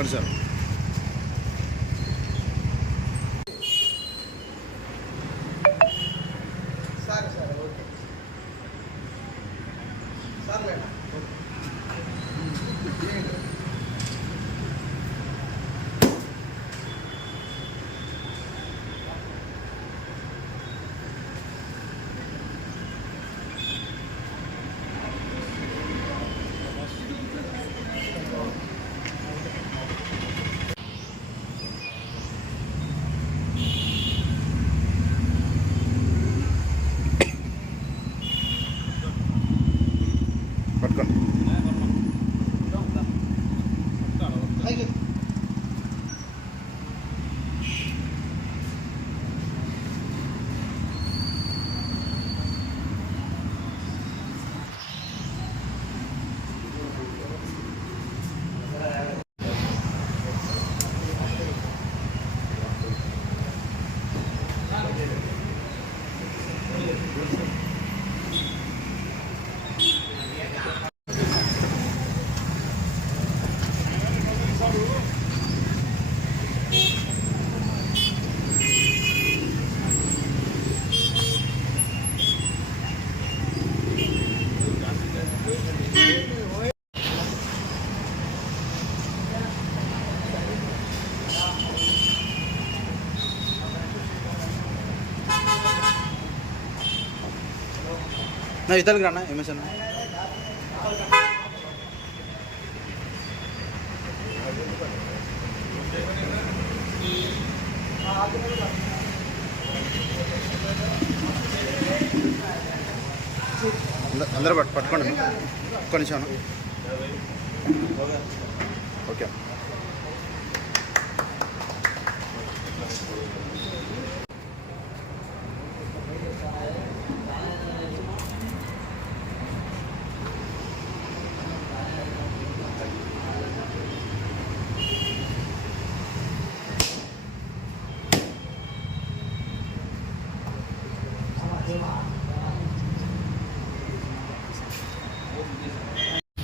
అక్కడ సార్ సరే సరే ఓకే. సార్ మేడం పట్టుకోండి నా ఇతలకి రానా? ఎంఎస్ అన్న అందరూ పట్టు పట్టుకోండి ఒక్క నిమిషం ఓకే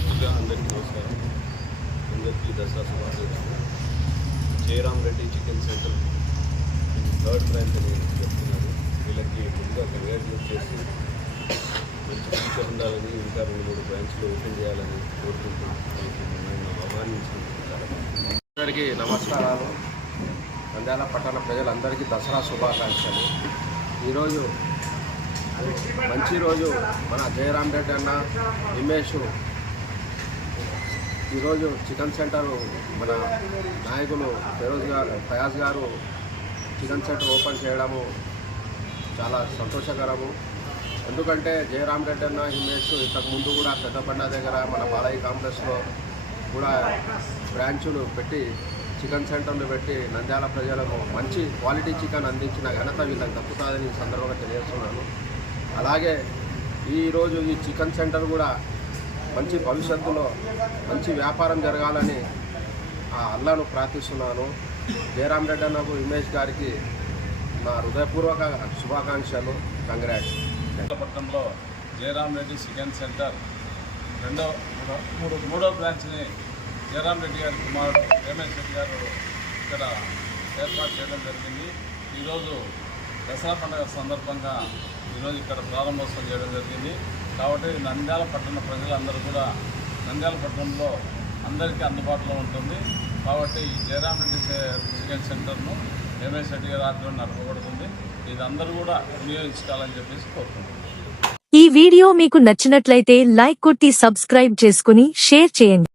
ముందుగా అందరికీ నమస్కారం అందరికీ దసరా శుభాకాంక్షలు Jayaram Reddy chicken centre third branch అని చెప్తున్నారు. వీళ్ళకి ముందుగా కంగ్రాచులేట్ చేసి మంచి ఫ్యూచర్ ఉండాలని ఇంకా రెండు మూడు బ్రాంచ్లు ఓపెన్ చేయాలని కోరుకుంటూ నన్ను అందరికీ నమస్కారాలు. నంద్యాల పట్టణ ప్రజలందరికీ దసరా శుభాకాంక్షలు. ఈరోజు మంచి రోజు మన జయరామ్ రెడ్డి అన్న హిమేష్ ఈరోజు చికెన్ సెంటర్ మన నాయకులు ఫెరోజ్ గారు ఫయాజ్ గారు చికెన్ సెంటర్ ఓపెన్ చేయడము చాలా సంతోషకరము. ఎందుకంటే జయరామ్ రెడ్డి అన్న హిమేష్ ఇంతకు ముందు కూడా పెద్దపండ దగ్గర మన బాలయ్య కాంప్లెక్స్లో కూడా బ్రాంచులు పెట్టి చికెన్ సెంటర్లు పెట్టి నంద్యాల ప్రజలకు మంచి క్వాలిటీ చికెన్ అందించిన ఘనత వీళ్ళకి దక్కుతుందని సందర్భంగా తెలియజేస్తున్నాను. అలాగే ఈరోజు ఈ చికెన్ సెంటర్ కూడా మంచి భవిష్యత్తులో మంచి వ్యాపారం జరగాలని ఆ అల్లాను ప్రార్థిస్తున్నాను. జయరామ్ రెడ్డి అన్నకు ఇమేష్ గారికి నా హృదయపూర్వక శుభాకాంక్షలు. కంగ్రాట్స్. విశాఖపట్నంలో జయరామ్ రెడ్డి చికెన్ సెంటర్ రెండో మూడో మూడో బ్రాంచ్ని జయరామ్ రెడ్డి గారి కుమారుడు రమేష్ రెడ్డి గారు ఇక్కడ ఏర్పాటు చేయడం జరిగింది. ఈరోజు దసరా పండుగ సందర్భంగా ఈరోజు ఇక్కడ ప్రారంభోత్సవం చేయడం జరిగింది. కాబట్టి నంద్యాల పట్టణ ప్రజలందరూ కూడా నంద్యాల పట్టణంలో అందరికీ అందుబాటులో ఉంటుంది. కాబట్టి ఈ జయరామ్ రెడ్డి చికెన్ సెంటర్ను రమేష్ రెడ్డి గారి ఆధ్వర్యం నడపబడుతుంది. ఇది అందరూ కూడా వినియోగించుకోవాలని చెప్పేసి కోరుకుంటున్నాను ఈ వీడియో మీకు నచ్చినట్లయితే లైక్ కొట్టి సబ్స్క్రైబ్ చేసుకుని షేర్ చేయండి.